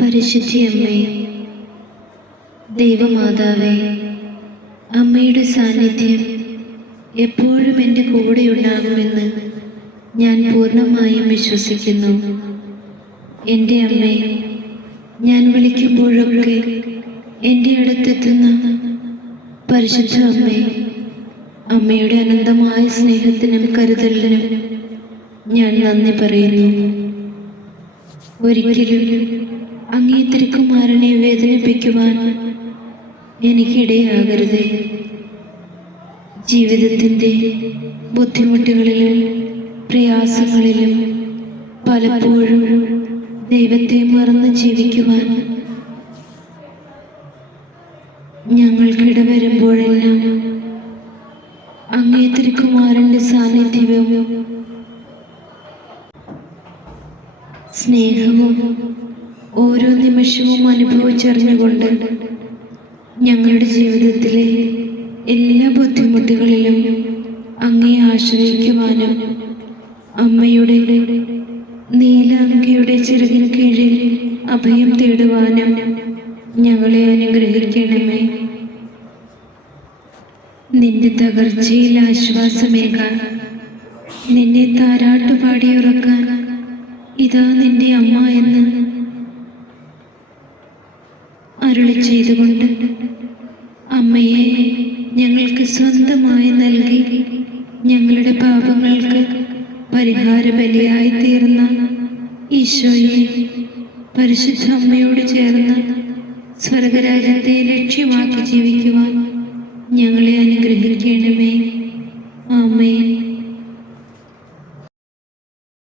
പരിശുദ്ധി അമ്മേ, ദൈവമാതാവേ, അമ്മയുടെ സാന്നിധ്യം എപ്പോഴും എൻ്റെ കൂടെ ഉണ്ടാകുമെന്ന് ഞാൻ പൂർണ്ണമായും വിശ്വസിക്കുന്നു. എൻ്റെ അമ്മേ, ഞാൻ വിളിക്കുമ്പോഴൊക്കെ എൻ്റെ അടുത്തെത്തുന്ന പരിശുദ്ധ അമ്മേ, അമ്മയുടെ അനന്തമായ സ്നേഹത്തിനും കരുതലിനും ഞാൻ നന്ദി പറയുന്നു. ഒരിക്കലും അങ്ങേ തിരുക്കുമാരനെ വേദനിപ്പിക്കുവാൻ എനിക്കിടയാകരുതേ. ജീവിതത്തിൻ്റെ ബുദ്ധിമുട്ടുകളിലും പ്രയാസങ്ങളിലും പലപ്പോഴും ദൈവത്തെ മറന്ന് ജീവിക്കുവാൻ ഞങ്ങൾക്കിട വരുമ്പോഴെല്ലാം അങ്ങേ തിരുക്കുമാരൻ്റെ സാന്നിധ്യവും സ്നേഹവും ഓരോ നിമിഷവും അനുഭവിച്ചറിഞ്ഞുകൊണ്ട് ഞങ്ങളുടെ ജീവിതത്തിലെ എല്ലാ ബുദ്ധിമുട്ടുകളിലും അങ്ങേ ആശ്രയിക്കുവാനും അമ്മയുടെ നീല അങ്കിയുടെ ചിറകിന് കീഴിൽ അഭയം തേടുവാനും ഞങ്ങളെ അനുഗ്രഹിക്കണമേ. നിന്റെ തകർച്ചയിൽ ആശ്വാസമേകാൻ, നിന്നെ താരാട്ടുപാടിയുറക്കാൻ ഇതാ നിന്റെ അമ്മ എന്ന് അരുളി ചെയ്തുകൊണ്ട് അമ്മയെ ഞങ്ങൾക്ക് സ്വന്തമായി നൽകി ഞങ്ങളുടെ പാപങ്ങൾക്ക് പരിഹാര ബലിയായി തീർന്ന ഈശോയെ, പരിശുദ്ധ അമ്മയോട് ചേർന്ന് സ്വർഗരാജ്യത്തെ ലക്ഷ്യമാക്കി ജീവിക്കുവാൻ ഞങ്ങളെ അനുഗ്രഹിക്കണമേ. ആമേൻ.